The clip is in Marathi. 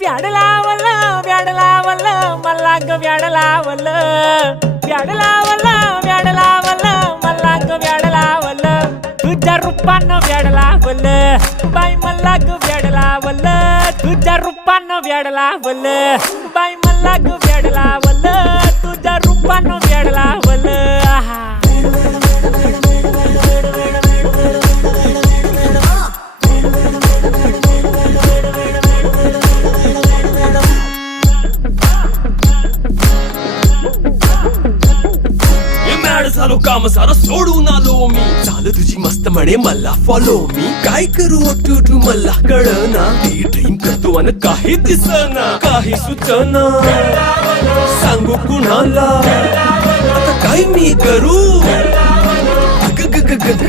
व्याड लावलं व्याड लावलं मला ग व्याड लावलं व्याड लावलं व्याड लावलं मला ग व्याड लावलं तुझ्या रूपानं व्याड लावलं बाई मला ग व्याड लावलं तुझ्या रूपानं व्याड लावलं बाई मला ग व्याड लावलं तुझ्या रूपानं व्याड लावलं आहा झालो काम सारा सोडून आलो मी झालं तुझी मस्त म्हणे मला फॉलो मी काय करू टू मला कळना ती ड्रीम करतो आणि काही दिसना काही सुचना सांगू कुणाला आता काय मी करू